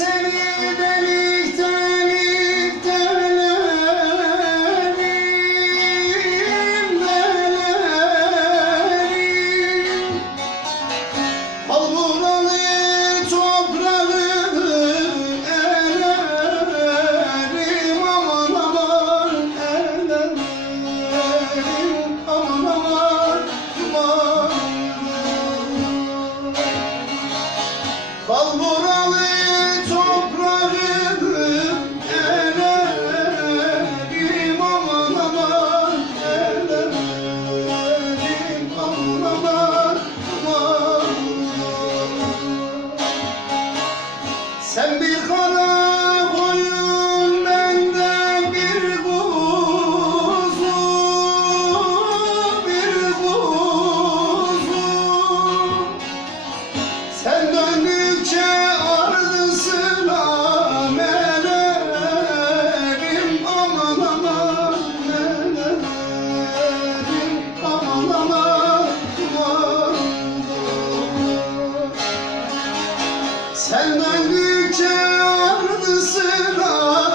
listening Döndükçe ardı sıra